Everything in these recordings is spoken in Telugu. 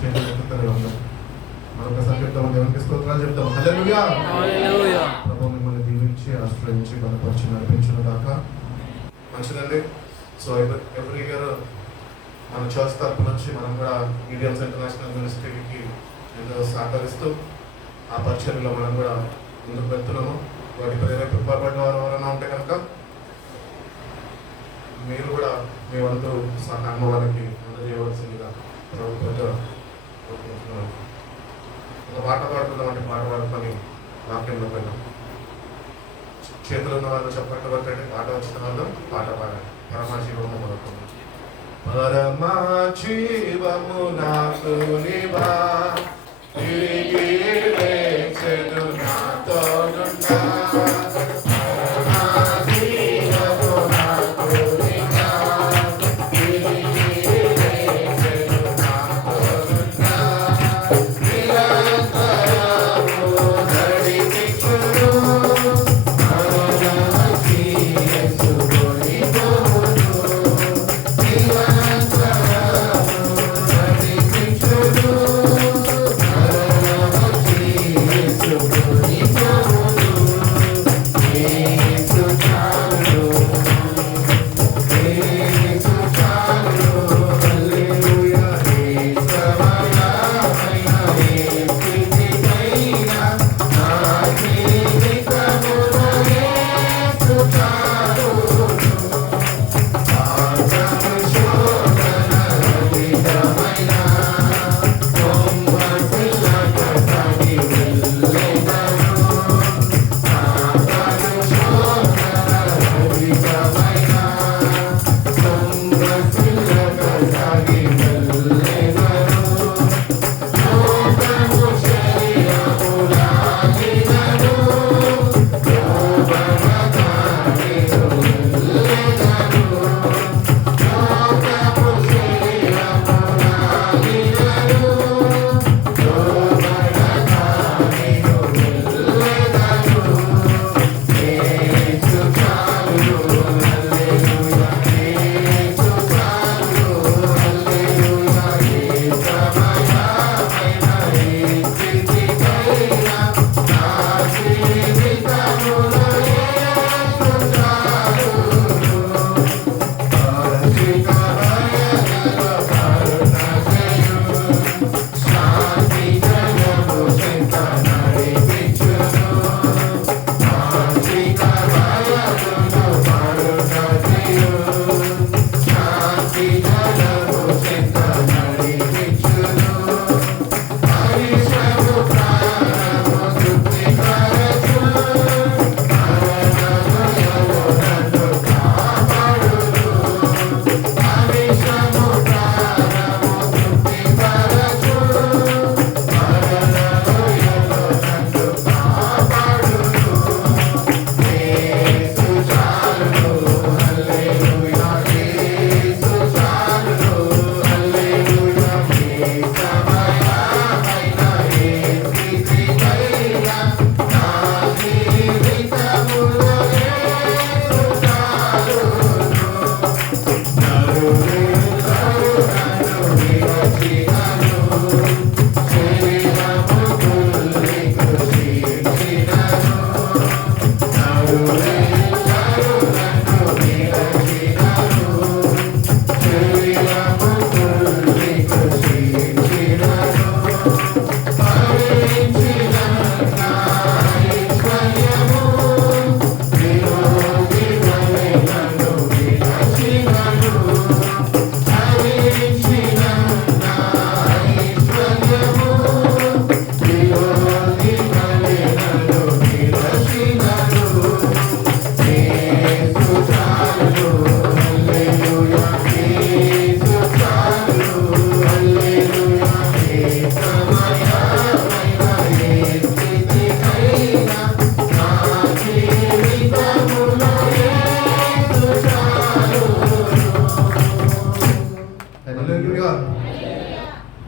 చేతులు ఎత్తుతారు అందరూ. మరొకసారి చెప్తాము, దేవునికి స్తోత్రాలు చెప్తాము. హల్లెలూయా. హల్లెలూయా. ప్రభు మిమ్మల్ని దీవించి ఆశ్రయించి బలపరిచి నడిపించిన దాకా మంచిదండి. సో ఎవ్రీ ఇయర్ మన చర్చ్ తరపు నుంచి మనం కూడా మీడియమ్స్ ఇంటర్నేషనల్ మినిస్ట్రీకి ఏదో సహకరిస్తూ ఆ పరిచర్యలో మనం కూడా ముందుకు వెళ్తున్నాము. వాటి ప్రేరేపింపబడ్డ వారు ఎవరైనా ఉంటే కనుక మీరు కూడా మీ వంతు సహాయం వాళ్ళకి అందజేయవలసిందిగా ప్రభుత్వంగా కోరుకుంటున్నాను. ఒక పాట పాడుకుందామంటే పాట పాడుకొని వాక్యంలో పోయినాం. చేతులు ఉన్న వాళ్ళు చెప్పట్టు పట్టండి, పాట వచ్చిన వాళ్ళు పాట పాడండి. పరమాశివము మొదలుకుందాం. పరమా జీవము నాకు నివా తిరిగి లేచెను నా తోడుండా. పరమా జీవము నాకు నివా తిరిగి లేచెను నా తోడుండా. నిరంతరము నడిపించును మరణానికి యేసుని పోవును.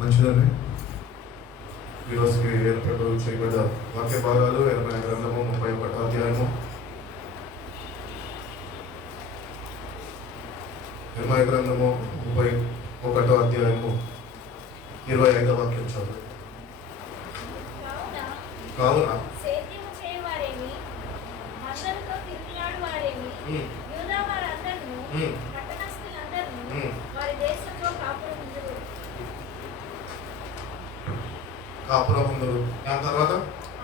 మంచిదని ఈరోజుకి ఏర్పాటు చేయబడ్డ వాక్య భాగాలు 80 గ్రంథము 31 అధ్యాయము 20 గ్రంథము 31 అధ్యాయము 25వ వాక్యం చదువు. కావున సేద్యము చేయవారేమి, మందలతో తిరుగులాడు వారేమి, యూదా వారందరూ, పట్టణస్థులందరూ వారి దేశంలో కాపురం ఉందరు. దాని తర్వాత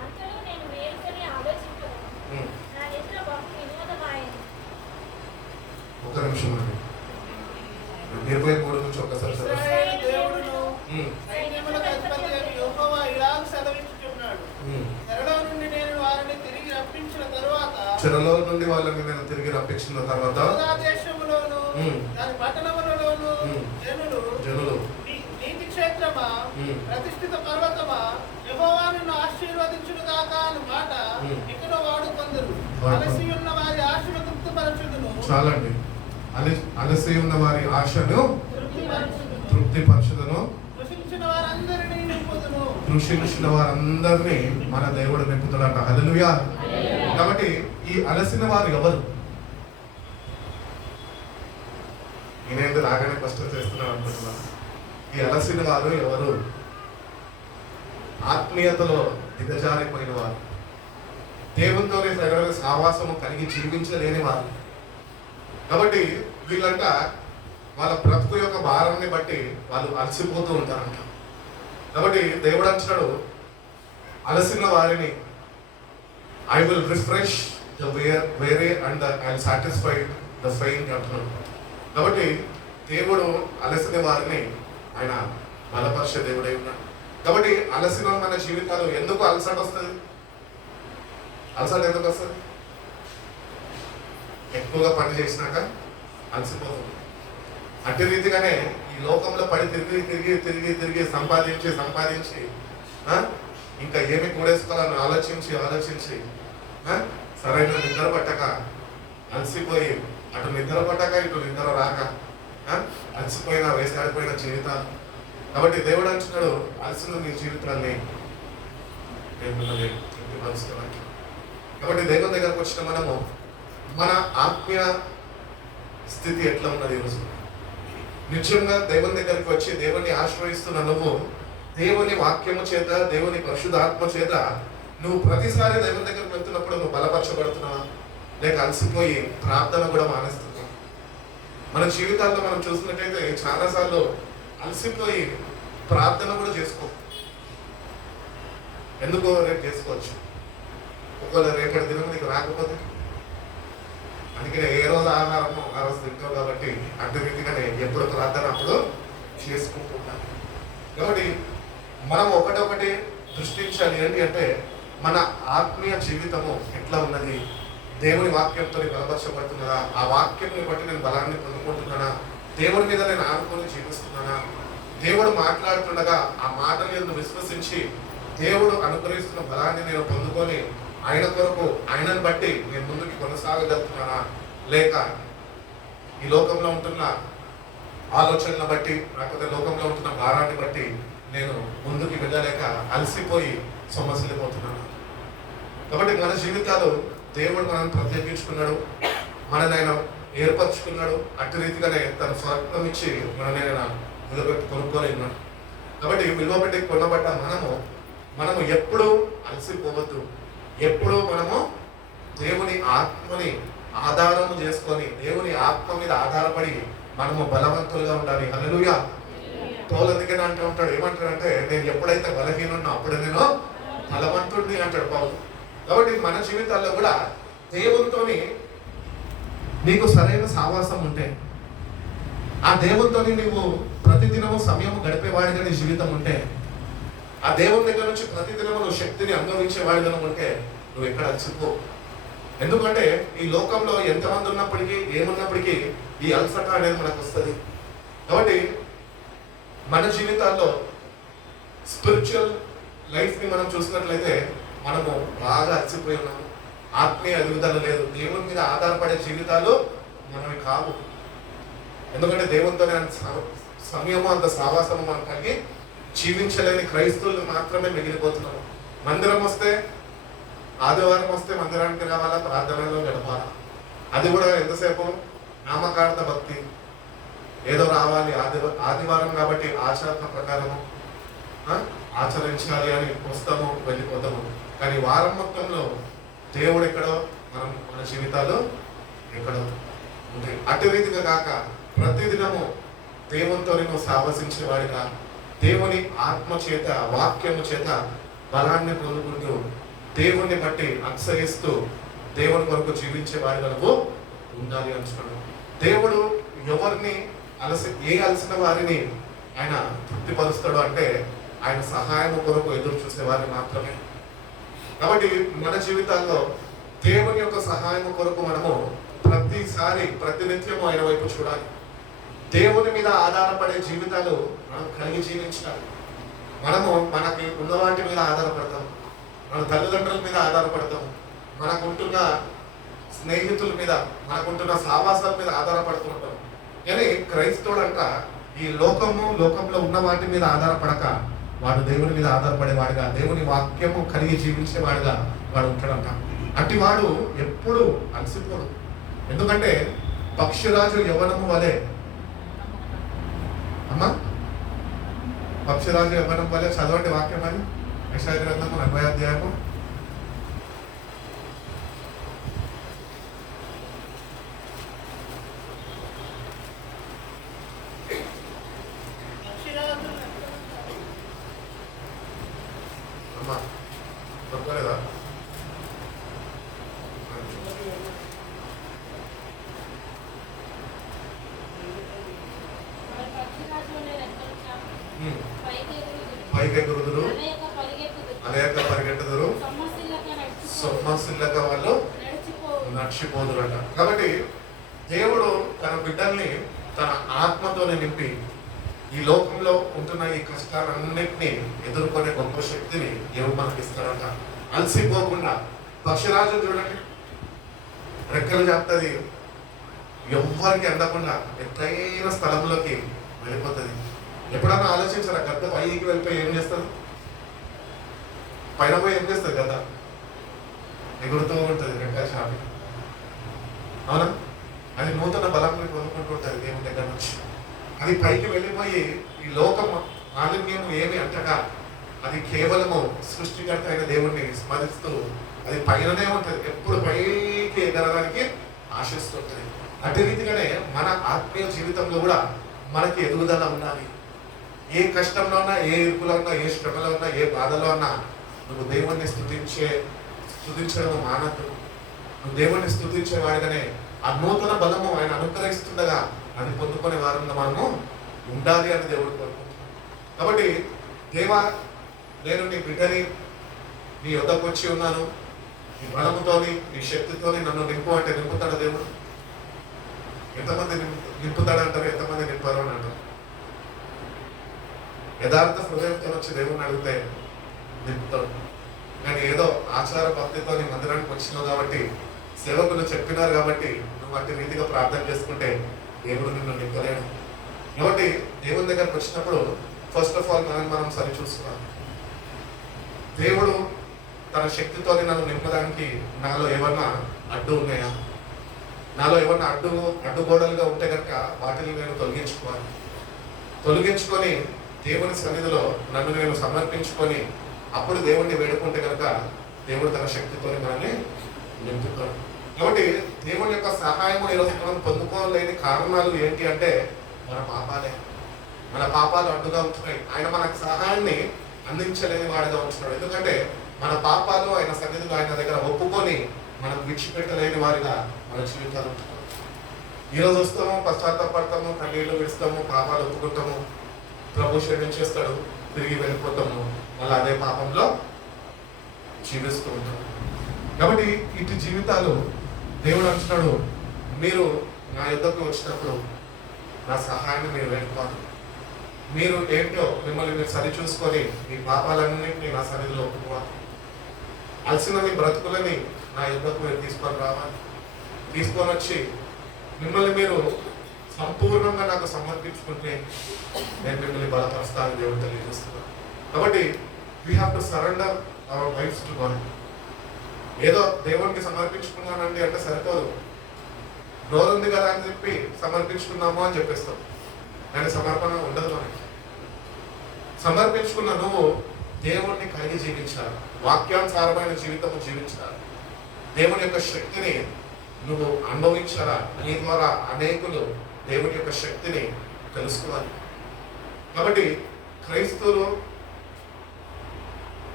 అంతలో నేను మేలుకొని ఆలోచింపను, నా నిద్ర బహు వినోదమాయెను. ఒక నిమిషం అండి, 23 నుంచి ఒక్కసారి దేవుడును సైన్యములకు అధిపతి అయిన యెహోవా ఇలాగ సెలవిచ్చుచున్నాడు. చెరలో నుండి నేను వారిని తిరిగి రప్పించిన తరువాత యూదా దేశములోను దాని పట్టణములలోను జనులు నీతి క్షేత్రమా, ప్రతిష్ఠిత పర్వతమా, యెహోవా నిన్ను ఆశీర్వదించును గాక అను మాట ఇక్కడ వాడుకొందురు. అలసి ఉన్న వారి ఆశను తృప్తిపరచుదును. చాలండి. అలసి ఉన్న వారి ఆశను తృప్తిపరచుదును. కృషించిన వారందరినీ మన దేవుడు నింపుతాడంట. హల్లెలూయా. కాబట్టి ఈ అలసిన వారు ఎవరు? నేనేందుకు రాగానే కష్టం చేస్తున్నాను అనుకుంటున్నాను. ఈ అలసిన వారు ఎవరు? ఆత్మీయతలో దిగజారిపోయిన వారు, దేవునితోనే సరైన సావాసము కలిగి జీవించలేని వారు. కాబట్టి వీళ్ళంట వాళ్ళ బ్రతుకు యొక్క భారాన్ని బట్టి వాళ్ళు అలసిపోతూ ఉంటారంట. కాబట్టి దేవుడు అంటున్నాడు, అలసిన వారిని ఐ విల్ రిఫ్రెష్ ద వేరే and I will satisfy the faint అంటున్నాడు. కాబట్టి దేవుడు అలసిన వారిని ఆయన బలపరిచే దేవుడై ఉన్నాడు. కాబట్టి అలసిన మన జీవితాలు ఎందుకు అలసట వస్తుంది? అలసట ఎందుకు వస్తుంది? ఎక్కువగా పని చేసినాక అలసిపోతుంది. అట్టి రీతిగానే ఈ లోకంలో పడి తిరిగి తిరిగి తిరిగి తిరిగి సంపాదించి ఇంకా ఏమి కూడేసుకోవాలని ఆలోచించి సరైన నిద్ర పట్టక అలసిపోయి, అటు నిద్ర పట్టక ఇటు నిద్ర రాక అలసిపోయిన వేసాడిపోయిన జీవితాలు. కాబట్టి దేవుడు అంటున్నాడు, అలసిన నీ జీవితాన్ని మలుస్తున్నాను. కాబట్టి దేవుని దగ్గరకు వచ్చిన మనము మన ఆత్మీయ స్థితి ఎట్లా ఉన్నది ఈరోజు? నిజంగా దేవుని దగ్గరికి వచ్చి దేవుని ఆశ్రయిస్తున్న నువ్వు దేవుని వాక్యము చేత, దేవుని పరిశుద్ధాత్మ చేత నువ్వు ప్రతిసారి దేవుని దగ్గరికి వెళ్తున్నప్పుడు నువ్వు బలపరచబడుతున్నావా, లేక అలసిపోయి ప్రార్థన కూడా మానేస్తున్నావా? మన జీవితాల్లో మనం చూసినట్టయితే చాలాసార్లు అలసిపోయి ప్రార్థన కూడా చేసుకో. ఎందుకో రేపు చేసుకోవచ్చు, ఒకవేళ రేపటి దినం నీకు రాకపోతే. అందుకనే ఏ రోజు ఆహారము ఆ రోజు తింటావు. కాబట్టి అట్టి రీతిగానే ఎప్పుడు ప్రార్థన అప్పుడు చేసుకుంటున్నాను. కాబట్టి మనం ఒకటి దృష్టించాలి. ఏంటి అంటే మన ఆత్మీయ జీవితము ఎట్లా ఉన్నది? దేవుని వాక్యంతో బలపరచబడుతున్నదా? ఆ వాక్యంని బట్టి నేను బలాన్ని పొందుకుంటున్నానా? దేవుడి మీద నేను ఆనుకొని జీవిస్తున్నానా? దేవుడు మాట్లాడుతుండగా ఆ మాటలను విశ్వసించి దేవుడు అనుగ్రహిస్తున్న బలాన్ని నేను పొందుకొని ఆయన కొరకు ఆయనను బట్టి నేను ముందుకు కొనసాగగలుగుతున్నానా? లేక ఈ లోకంలో ఉంటున్న ఆలోచనలను బట్టి, లేకపోతే లోకంలో ఉంటున్న భారాన్ని బట్టి నేను ముందుకు వెళ్ళలేక అలసిపోయి సొమ్మసిల్లిపోతున్నాను? కాబట్టి మన జీవితాలు దేవుడు మనల్ని ప్రత్యేకించుకున్నాడు, మనని ఆయన ఏర్పరచుకున్నాడు. అట్టి రీతిగానే తన స్వర్గం ఇచ్చి మనని ఆయన నిలబెట్టి కొనుక్కొని ఉన్నాడు. కాబట్టి విలువ పెట్టి కొనబడ్డ మనము ఎప్పుడూ అలసిపోవద్దు. ఎప్పుడూ మనము దేవుని ఆత్మని ఆధారము చేసుకొని, దేవుని ఆత్మ మీద ఆధారపడి మనము బలవంతులుగా ఉండాలి. హల్లెలూయా. పౌలు అందుకని అంటూ ఉంటాడు, ఏమంటాడంటే నేను ఎప్పుడైతే బలహీనున్నా అప్పుడు నేను బలవంతుడిని అంటాడు పౌలు. కాబట్టి మన జీవితాల్లో కూడా దేవునితోని నీకు సరైన సావాసం ఉంటే, ఆ దేవునితోని నువ్వు ప్రతిదినము సమయం గడిపేవాడిగా నీ జీవితం ఉంటే, ఆ దేవుని దగ్గర నుంచి ప్రతిదినము నువ్వు శక్తిని అనుభవించేవాడిగా ఉంటే నువ్వు ఎక్కడ అలసిపో. ఎందుకంటే ఈ లోకంలో ఎంతమంది ఉన్నప్పటికీ ఏమున్నప్పటికీ ఈ అలసట అనేది మనకు వస్తుంది. కాబట్టి మన జీవితాల్లో స్పిరిచువల్ లైఫ్ని మనం చూసినట్లయితే మనము బాగా అలసిపోయి ఉన్నాము. ఆత్మీయ ఎదుగుదల లేదు. దేవుని మీద ఆధారపడే జీవితాలు మనవి కావు. ఎందుకంటే దేవునితోనే సమయము అంత సావాసము మనం కలిగి జీవించలేని క్రైస్తవులు మాత్రమే మిగిలిపోతున్నాము. మందిరం వస్తే, ఆదివారం వస్తే మందిరానికి రావాలా, ప్రార్థనలో గడపాలా. అది కూడా ఎంతసేపు నామకార్థ భక్తి, ఏదో రావాలి ఆదివారం కాబట్టి ఆచరణ ప్రకారము ఆచరించాలి అని వస్తాము, వెళ్ళిపోతాము. కానీ వారం మొత్తంలో దేవుడు ఎక్కడో, మన జీవితాల్లో ఎక్కడో ఉంటాయి. అటు రీతిగా కాక ప్రతిదినము దేవునితో నువ్వు సాహసించేవాడిగా, దేవుని ఆత్మ చేత, వాక్యము చేత బలాన్ని పొందుకుంటూ, దేవుణ్ణి బట్టి అనుసరిస్తూ దేవుని కొరకు జీవించేవాడిగా నువ్వు ఉండాలి అంటున్నాడు. దేవుడు ఎవరిని అలసిన వారిని ఆయన తృప్తిపరుస్తాడు అంటే ఆయన సహాయం కొరకు ఎదురు చూసే వారిని మాత్రమే. కాబట్టి మన జీవితాల్లో దేవుని యొక్క సహాయం కొరకు మనము ప్రతిసారి ప్రతినిత్యము ఆయన వైపు చూడాలి. దేవుని మీద ఆధారపడే జీవితాలు మనం కలిగి జీవించాలి. మనము మనకి ఉన్న వాటి మీద ఆధారపడతాం, మన తల్లిదండ్రుల మీద ఆధారపడతాం, మనకుంటున్న స్నేహితుల మీద, మనకుంటున్న సావాసాల మీద ఆధారపడుతుంటాం. కానీ క్రైస్తవుడంట ఈ లోకంలో ఉన్న వాటి మీద ఆధారపడక వాడు దేవుని మీద ఆధారపడేవాడుగా, దేవుని వాక్యము కలిగి జీవించేవాడుగా వాడు ఉంటాడంట. అట్టి వాడు ఎప్పుడు అలసిపోడు. ఎందుకంటే పక్షిరాజు యవ్వనము వలె, అమ్మా పక్షిరాజు యవ్వనం వలె, చదవండి వాక్యం అని యెషయా గ్రంథము 40వ అధ్యాయము. అమ్మా తప్పలేదా? పైకి ఎగురుదురు, అనేక పరిగెట్టుదురు, సొమ్మసిల్లక వాళ్ళు నడిచిపోదురు అంట. కాబట్టి దేవుడు తన బిడ్డల్ని తన ఆత్మతోనే నింపి ఈ లోకంలో ఉంటున్న ఈ కష్టాలన్నింటినీ ఎదుర్కొనే గొప్ప శక్తిని దేవుడు మనకి ఇస్తాడంట. అలసిపోకుండా పక్షిరాజు చూడండి, రెక్కలు చెప్తుంది, ఎవ్వరికి అందకుండా ఎత్తైన స్థలంలోకి వెళ్ళిపోతుంది. ఎప్పుడన్నా ఆలోచించారా? గద్ద పైకి వెళ్ళిపోయి ఏం చేస్తుంది? పైన పోయి ఏం చేస్తుంది? గద్ద ఎగురుతూ ఉంటుంది రెక్కల షాపి, అవునా? అది నూతన బలాన్ని పొందుకుంటూ ఉంటుంది దేవుని దగ్గర నుంచి. అది పైకి వెళ్ళిపోయి ఈ లోకం మాలిన్యం ఏమి అంటగా అది కేవలము సృష్టికర్త అయిన దేవుణ్ణి స్మరిస్తూ అది పైననే ఉంటుంది, ఎప్పుడు పైకి ఎగరడానికి ఆశిస్తుంటుంది. అటు రీతిగానే మన ఆత్మీయ జీవితంలో కూడా మనకి ఎదుగుదల ఉండాలి. ఏ కష్టంలో ఉన్నా, ఏ ఇరుకులో ఉన్నా, ఏ శ్రమలో ఉన్నా, ఏ బాధలో ఉన్నా నువ్వు దేవుణ్ణి స్తుతించడం మానద్దు. నువ్వు దేవుణ్ణి స్తుతించేవాడిగానే ఆ నూతన బలము ఆయన అనుగ్రహిస్తుండగా అది పొందుకునే వారంగా మనము ఉండాలి అని దేవుడు కోరుకుంటున్నాడు. కాబట్టి దేవా, నేను నీ బిడ్డని, నీ యొద్దకు వచ్చి ఉన్నాను, నీ బలముతోని, నీ శక్తితోని నన్ను నింపు అంటే నింపుతాడు దేవుడు. ఎంతమంది నింపుతాడంటారు, ఎంతమంది నింపారు అని అంటారు. యథార్థ హృదయంతో వచ్చి దేవుడిని అడిగితే నింపుతాడు. కానీ ఏదో ఆచార భక్తితో నీ మందిరానికి వచ్చినావు కాబట్టి, సేవకులు చెప్పినారు కాబట్టి నువ్వు అట్టి రీతిగా ప్రార్థన చేసుకుంటే దేవుడు నిన్ను నింపలేడు. కాబట్టి దేవుని దగ్గరకు వచ్చినప్పుడు ఫస్ట్ ఆఫ్ ఆల్ మనం సరి చూస్తున్నాం. దేవుడు తన శక్తితోనే నన్ను నింపడానికి నాలో ఏమన్నా అడ్డు ఉన్నాయా? నాలో ఏమన్నా అడ్డుగోడలుగా ఉంటే కనుక వాటిని నేను తొలగించుకొని దేవుని సన్నిధిలో నన్ను నేను సమర్పించుకొని అప్పుడు దేవుణ్ణి వేడుకుంటే కనుక దేవుడు తన శక్తితోనే మనల్ని నింపుతాడు. కాబట్టి దేవుని యొక్క సహాయం ఈరోజు మనం పొందుకోలేని కారణాలు ఏంటి అంటే మన పాపాలు అడ్డుగా ఉంటున్నాయి. ఆయన మనకు సహాయాన్ని అందించలేని వాడిగా ఉంటున్నాడు. ఎందుకంటే మన పాపాలు ఆయన సన్నిధిలో, ఆయన దగ్గర ఒప్పుకొని మనం విడిచిపెట్టలేని వారిగా మన జీవితాలు ఉంటున్నాం. ఈరోజు వస్తాము, పశ్చాత్తాపడతాము, కన్నీళ్లు విడుస్తాము, పాపాలు ఒప్పుకుంటాము, ప్రభు క్షమించేస్తాడు, తిరిగి వెళ్ళిపోతాము, మళ్ళీ అదే పాపంలో జీవిస్తూ ఉంటాము. కాబట్టి ఇటు జీవితాలు దేవుడు అంటున్నాడు, మీరు నా యుద్ధకు వచ్చినప్పుడు నా సహాయాన్ని మీరు వేడుకోవాలి. మీరు ఏంటో మిమ్మల్ని మీరు సరి చూసుకొని మీ పాపాలన్నింటినీ నా సన్నిధిలో ఒప్పుకోవాలి. అలసిన మీ బ్రతుకులని నా యుద్ధకు మీరు తీసుకొని రావాలి. తీసుకొని వచ్చి మిమ్మల్ని మీరు సంపూర్ణంగా నాకు సమర్పించుకుంటే నేను మిమ్మల్ని బలపరుస్తానని దేవుడు తెలియజేస్తున్నాను. కాబట్టి we have to surrender our lives to God. ఏదో దేవునికి సమర్పించుకున్నానండి అంటే సరిపోదు. నోరుంది కదా అని చెప్పి సమర్పించుకున్నాము అని చెప్పేస్తాం, కానీ సమర్పణ ఉండదు మనకి. సమర్పించుకున్న నువ్వు దేవుణ్ణి కలిగి జీవించాలి, వాక్యానుసారమైన జీవితం జీవించాలి, దేవుని యొక్క శక్తిని నువ్వు అనుభవించాలా. నీ ద్వారా అనేకులు దేవుని యొక్క శక్తిని తెలుసుకోవాలి. కాబట్టి క్రైస్తవులు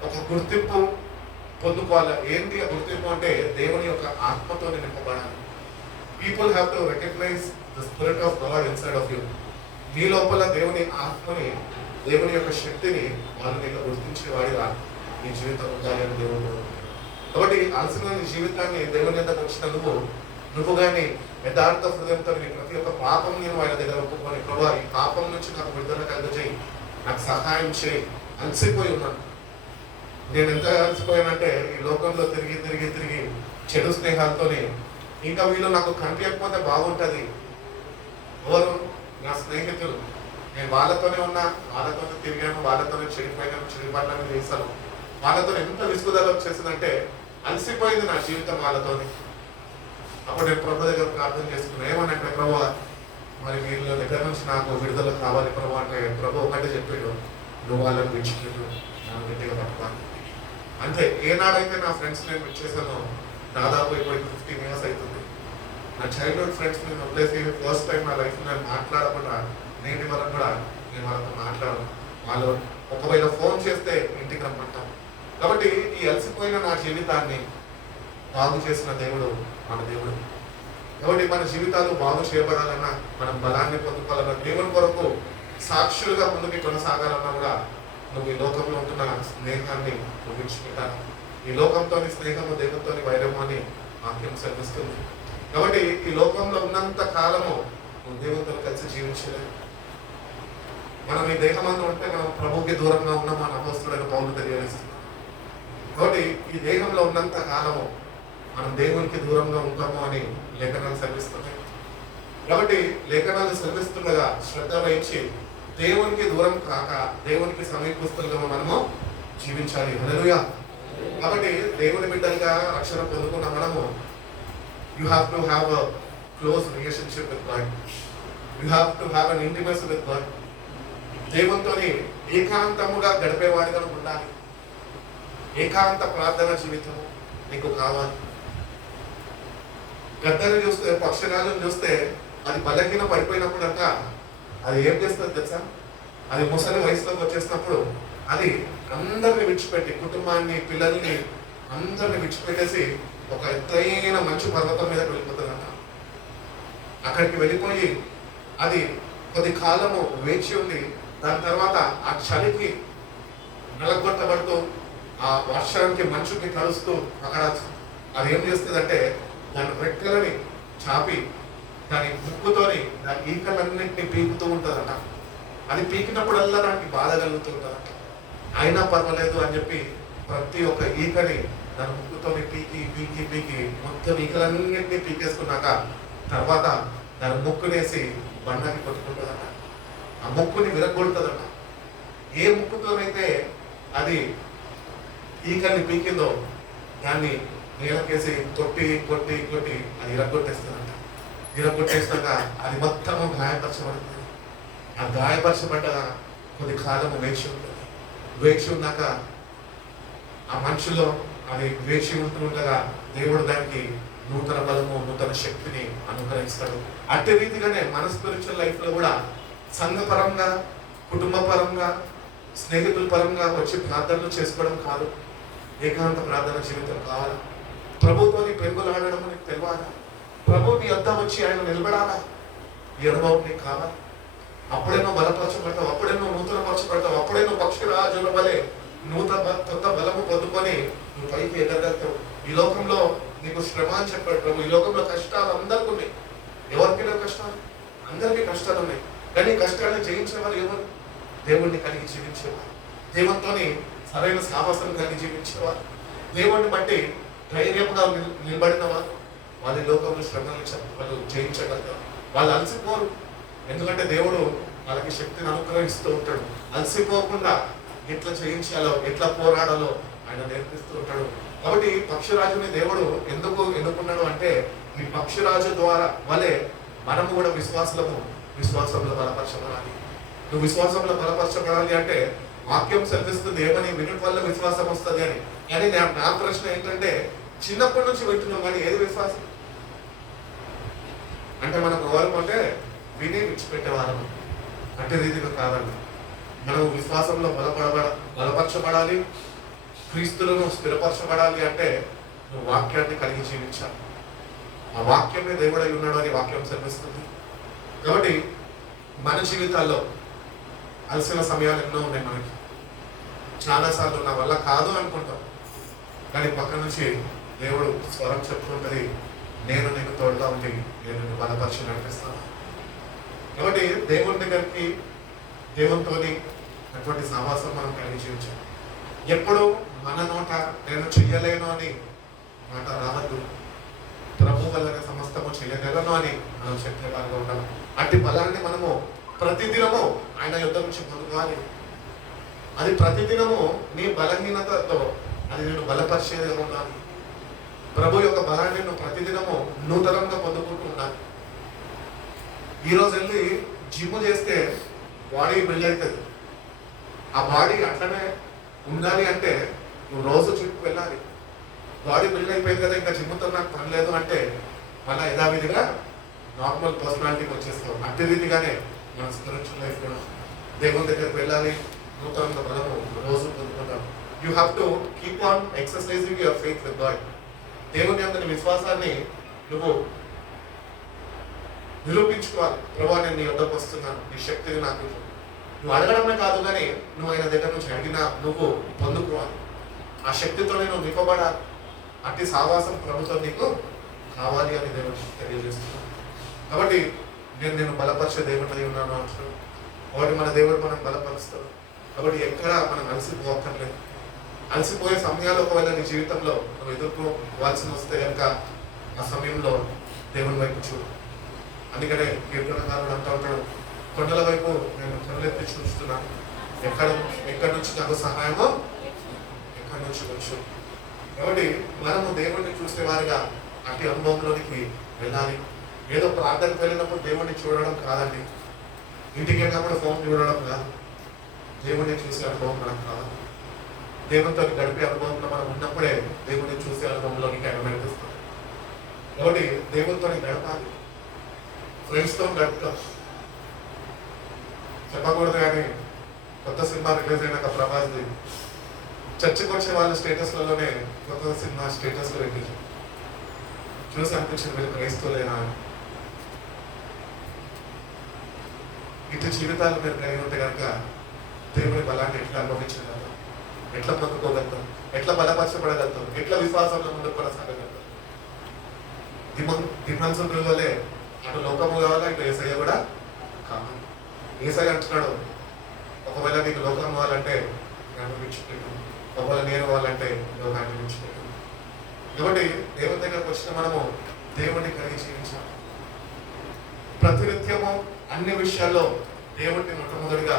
ఒక గుర్తింపు పొందుకోవాలి. ఏంటి ఆ గుర్తింపు అంటే దేవుని యొక్క ఆత్మతో నింపబడాలి. People have to recognise the spirit of God inside of you. నీ లోపల దేవుని ఆత్మని, దేవుని యొక్క శక్తిని వాళ్ళు నీకు గుర్తించేవాడిగా నీ జీవితం ఉండాలి అని దేవుడు. కాబట్టి అలసిన నీ జీవితాన్ని దేవుని యొక్క వచ్చిన నువ్వు కానీ యథార్థ హృదయంతో నీ ప్రతి ఒక్క పాపం నేను ఆయన దగ్గర ఒప్పుకొని, ప్రభా ఈ పాపం నుంచి నాకు విడుదల కలుగజేయి, నాకు సహాయం చేయి. అలసిపోయి ఉన్నాను. నేను ఎంత అలసిపోయానంటే ఈ లోకంలో తిరిగి తిరిగి తిరిగి చెడు స్నేహాలతోనే, ఇంకా వీళ్ళు నాకు కనిపించకపోతే బాగుంటుంది. ఎవరు? నా స్నేహితులు. నేను వాళ్ళతోనే ఉన్నా, వాళ్ళతోనే తిరిగాను, వాళ్ళతోనే చెడిపోయినాను, చెడిపడ్డాను చేశాను. వాళ్ళతో ఎంత విసుగుదల వచ్చేసిందంటే అలసిపోయింది నా జీవితం వాళ్ళతోని. అప్పుడు నేను ప్రభు దగ్గర ప్రార్థన చేసుకున్నాను. ఏమనంటే, ప్రభు మరి వీళ్ళ దగ్గర నుంచి నాకు విడుదల కావాలి ప్రభు అంటే, ప్రభు ఒకటే చెప్పాడు, నువ్వు వాళ్ళని విడిచిపెట్టు, నన్ను గట్టిగా పట్టుకోవాలి. అంతే. ఏనాడైతే నా ఫ్రెండ్స్ నేను విడిచేసానో దాదాపు ఇప్పుడు 15 years అవుతుంది. నా చైల్డ్హుడ్ ఫ్రెండ్స్ నేను వదిలేసి ఫస్ట్ టైం నా లైఫ్ నేను మాట్లాడకుండా నేటి వరకు కూడా నేను వాళ్ళతో మాట్లాడను. వాళ్ళు ఒకవేళ ఫోన్ చేస్తే ఇంటికి రమ్మంటాం. కాబట్టి ఈ అలసిపోయిన నా జీవితాన్ని బాగు చేసిన దేవుడు మన దేవుడు. కాబట్టి మన జీవితాలు బాగు చేయబడాలన్నా, మనం బలాన్ని పొందుకోవాలన్నా, దేవుని కొరకు సాక్షులుగా ముందుకు కొనసాగాలన్నా కూడా నువ్వు ఈ లోకంలో ఉంటున్న స్నేహాన్ని ముగించుకుంటాను. ఈ లోకంతో స్నేహము, దేవునితో వైరము అని వాక్యం సెలవిస్తుంది. కాబట్టి ఈ లోకంలో ఉన్నంత కాలము నువ్వు దేవునితో కలిసి జీవించలేదు. మనం ఈ దేహమందు ఉంటే మనం ప్రభువుకి దూరంగా ఉన్నాం అని అపోస్తలుడైన పౌలు తెలియజేస్తున్నాం. కాబట్టి ఈ దేహంలో ఉన్నంత కాలము మనం దేవునికి దూరంగా ఉంటాము అని లేఖనాలు సెలవిస్తున్నాయి. కాబట్టి లేఖనాలు సెలవిస్తుండగా శ్రద్ధ వహించి దేవునికి దూరం కాక దేవునికి సమీపిస్తులుగా మనము జీవించాలి. హల్లెలూయా. కాబట్టి దేవుని బిడ్డలుగా రక్షణ పొందుకున్న మనము you have to have a close relationship with God. You have to have an intimacy with God. దేవునితో ఏకాంతముగా గడిపేవాడిగా ఉండాలి. ఏకాంత ప్రార్థన జీవితము నీకు కావాలి. గద్దను చూస్తే, పక్షిరాజును చూస్తే అది బలహీన పడిపోయినప్పుడు అంట అది ఏం చేస్తుంది తెలుసా? అది ముసలి వయసులోకి వచ్చేసినప్పుడు అది అందరిని విడిచిపెట్టి, కుటుంబాన్ని, పిల్లల్ని అందరిని విడిచిపెట్టేసి ఒక ఎత్తైన మంచు పర్వతం మీద వెళ్ళిపోతుందంట. అక్కడికి వెళ్ళిపోయి అది కొద్ది కాలము వేచి ఉంది. దాని తర్వాత ఆ చలికి నలగొట్టబడుతూ, ఆ వర్షానికి మంచుకి కలుస్తూ అక్కడ అది ఏం చేస్తుందంటే దాని రెక్కలని చాపి దాని ముక్కుతోని దాని ఈకలన్నింటినీ పీకుతూ ఉంటుందట. అది పీకినప్పుడల్లా దానికి బాధ కలుగుతూ ఉంటుందట. అయినా పర్వాలేదు అని చెప్పి ప్రతి ఒక్క ఈకని దాని ముక్కుతోని పీకి పీకి పీకి మొత్తం ఈకలన్నింటినీ పీకేసుకున్నాక తర్వాత దాని ముక్కునేసి బండకి కొట్టుకుంటుందట. ఆ ముక్కుని విరగొడుతుందట. ఏ ముక్కుతోనైతే అది ఈకల్ని పీకిందో దాన్ని నేలకేసి కొట్టి కొట్టి కొట్టి అది ఇరగొట్టేస్తుందంట. ఇరగొట్టేస్తాక అది మొత్తము గాయపరచబడుతుంది. ఆ గాయపరచబడ్డ కొద్ది కాలము వేచి ఉంటుంది. వేచి ఉన్నాక ఆ మనుషుల్లో అది వేచి ఉంటుండగా దేవుడు దానికి నూతన బలము, నూతన శక్తిని అనుగ్రహిస్తాడు. అట్టి రీతిగానే మన స్పిరిచువల్ లైఫ్ లో కూడా సంఘపరంగా, కుటుంబ పరంగా, స్నేహితుల పరంగా వచ్చి ప్రార్థనలు చేసుకోవడం కాదు. ఏకాంత ప్రార్థన జీవితం కావాలి. ప్రభుత్వాన్ని పెరుగులాడడం నీకు తెలియాలా? ప్రభు నీ వద్ద వచ్చి ఆయన నిలబడాలా? ఈ అనుభవం నీకు కావాలి. అప్పుడేనో బలపరచబడతావు, అప్పుడేనో నూతనపరచబడతావు, అప్పుడేనో పక్షిరాజుల వలె కొత్త బలము పొందుకొని నువ్వు పైకి ఎదగలుగుతావు. ఈ లోకంలో నీకు శ్రమ అని చెప్పాడు ప్రభు. ఈ లోకంలో కష్టాలు అందరికీ ఉన్నాయి. ఎవరికైనా కష్టాలు, అందరికీ కష్టాలు ఉన్నాయి. కానీ కష్టాలను జయించిన వాళ్ళు ఎవరు? దేవుణ్ణి కలిగి జీవించేవారు, దేవునితోని సరైన సాహసం కలిగి జీవించేవారు, దేవుణ్ణి బట్టి ధైర్యంగా నిలబడిన వారు వాళ్ళ లోకంలో శ్రమలను వాళ్ళు జయించగలుగుతారు. వాళ్ళు అలసిపోరు. ఎందుకంటే దేవుడు వాళ్ళకి శక్తిని అనుగ్రహిస్తూ ఉంటాడు. అలసిపోకుండా ఎట్లా జయించాలో, ఎట్లా పోరాడాలో ఆయన నేర్పిస్తూ ఉంటాడు. కాబట్టి పక్షిరాజుని దేవుడు ఎందుకు ఎన్నుకున్నాడు అంటే ఈ పక్షిరాజు ద్వారా వలె మనము కూడా విశ్వాసంలో బలపరచబడాలి. నువ్వు విశ్వాసంలో బలపరచబడాలి అంటే వాక్యం సెలవిస్తుంది ఏమని, వినుట వల్ల విశ్వాసం వస్తుంది అని. కానీ నా ప్రశ్న ఏంటంటే, చిన్నప్పటి నుంచి వింటున్నాం కానీ ఏది విశ్వాసం? అంటే మనం ఎవరు అంటే విని విడిచిపెట్టేవాళ్ళం. అంటే రీతిగా కాదండి. మనం విశ్వాసంలో బలపరచబడాలి, క్రీస్తులను స్థిరపరచబడాలి అంటే నువ్వు వాక్యాన్ని కలిగి జీవించాలి. ఆ వాక్యమే దేవుడై ఉన్నాడు అని వాక్యం సెలవిస్తుంది. కాబట్టి మన జీవితాల్లో అలసిన సమయాలు ఎన్నో ఉన్నాయి. మనకి చాలాసార్లు నా వల్ల కాదు అనుకుంటాం, కానీ పక్క నుంచి దేవుడు స్వరం చెప్పుకుంటుంది, నేను నీకు తోడుగా ఉండి నేను నిన్ను బలపరిచి నడిపిస్తాను. కాబట్టి దేవుని దగ్గరికి, దేవునితోని అటువంటి సహవాసం మనం కలిగి జీవించాలి. ఎప్పుడు మన నోట నేను చెయ్యలేను అని మాట రావద్దు. ప్రభు వల్లనే సమస్తము చేయగలను అని మనం చెప్పేవారుగా ఉండాలి. అట్టి బలాన్ని మనము ప్రతిదినము ఆయన యుద్ధ నుంచి పొందుకోవాలి. అది ప్రతిదినము నీ బలహీనతతో అది నేను బలపరిచేదిగా ఉండాలి. ప్రభు యొక్క బలాన్ని నువ్వు ప్రతిదినము నూతనంగా పొందుకుంటూ ఉండాలి. ఈరోజు వెళ్ళి జిమ్ చేస్తే బాడీ బిల్డ్ అవుతుంది. ఆ బాడీ అట్లనే ఉండాలి అంటే నువ్వు రోజు జిమ్కి వెళ్ళాలి. బాడీ బిల్డ్ అయిపోయింది కదా, ఇంకా జిమ్తో నాకు పని లేదు అంటే మళ్ళీ యథావిధిగా నార్మల్ పర్సనాలిటీకి వచ్చేస్తాం. అట్టి రీతిగానే మన స్పిరిచువల్ లైఫ్ కూడా దేవుని దగ్గరికి వెళ్ళాలి, నూతన బలము రోజు పొందుకుంటాం. You have to keep on exercising your faith with God. దేవుని యొక్క విశ్వాసాన్ని నువ్వు నిరూపించుకోవాలి. ప్రభా నేను నీ వద్దకు వస్తున్నాను, నీ శక్తిని నాకు నువ్వు అడగడమే కాదు, కానీ నువ్వు ఆయన దగ్గర నుంచి అడిగినా నువ్వు పొందుకోవాలి. ఆ శక్తితోనే నువ్వు నింపబడాలి. అట్టి సావాసం ప్రభుత్వం నీకు కావాలి అని దేవుడు తెలియజేస్తున్నాను. కాబట్టి నేను బలపరిచే దేవుడిని ఉన్నాను అంటున్నాను. కాబట్టి మన దేవుడు మనం బలపరుస్తాడు. కాబట్టి ఎక్కడ మనం అలసిపోక్కర్లేదు. అలసిపోయే సమయాలు ఒకవేళ నీ జీవితంలో నువ్వు ఎదుర్కోవాల్సి వస్తే కనుక ఆ సమయంలో దేవుని వైపు చూడు. అందుకనే కీర్తనకారుడు అంటూ ఉంటాడు, కొండల వైపు నేను కనులెత్తి చూస్తున్నాను, ఎక్కడి నుంచి నాకు సహాయమో ఎక్కడి నుంచి వచ్చు. కాబట్టి మనము దేవుడిని చూసే వారిగా అట్టి అనుభవంలోనికి వెళ్ళాలి. ఏదో ప్రార్థనకు వెళ్ళినప్పుడు దేవుడిని చూడడం కాదండి, ఇంటికి వెళ్ళినప్పుడు ఫోన్ చూడడం కాదు. దేవుడిని చూసే అనుభవం మనకు కావాలి. దేవునితో గడిపే అనుభవంలో మనం ఉన్నప్పుడే దేవుడిని చూసే అనుభవంలోనికి ఆయన నడిపిస్తాం. కాబట్టి దేవునితో గడపాలి, ఫ్రెండ్స్తో గడుపుతాం. చెప్పకూడదు కానీ కొత్త సినిమా రిలీజ్ అయినాక ప్రభాస్ది చర్చకు వచ్చే వాళ్ళ స్టేటస్లలోనే కొత్త సినిమా స్టేటస్లో పెట్టింది. చూసి అనిపించింది వీళ్ళు క్రైస్తవులేనా అని. ఇటు జీవితాలు మీరు కలిగి ఉంటే కనుక దేవుని బలాన్ని ఎట్లా అనుభవించగలుగుతాం, ఎట్లా పొందుకోగలుగుతాం, ఎట్లా బలపరచబడగలుగుతాం, ఎట్లా విశ్వాసంలో ముందుకు కొనసాగలుగుతాం. దిమన్సుల వల్లే అటు లోకము కావాలా, ఇటు ఏసయ్య కూడా కావాలి. ఏసయ్య అంటున్నాడు, ఒకవేళ నీకు లోకం కావాలంటే నన్ను విడిచిపెట్టు, ఒకవేళ నేను కావాలంటే లోకాన్ని విడిచిపెట్టు. కాబట్టి దేవుని దగ్గరకు వచ్చిన మనము దేవుడిని కలిగి జీవించాలి. ప్రతినిత్యము అన్ని విషయాల్లో దేవుడిని మొట్టమొదటిగా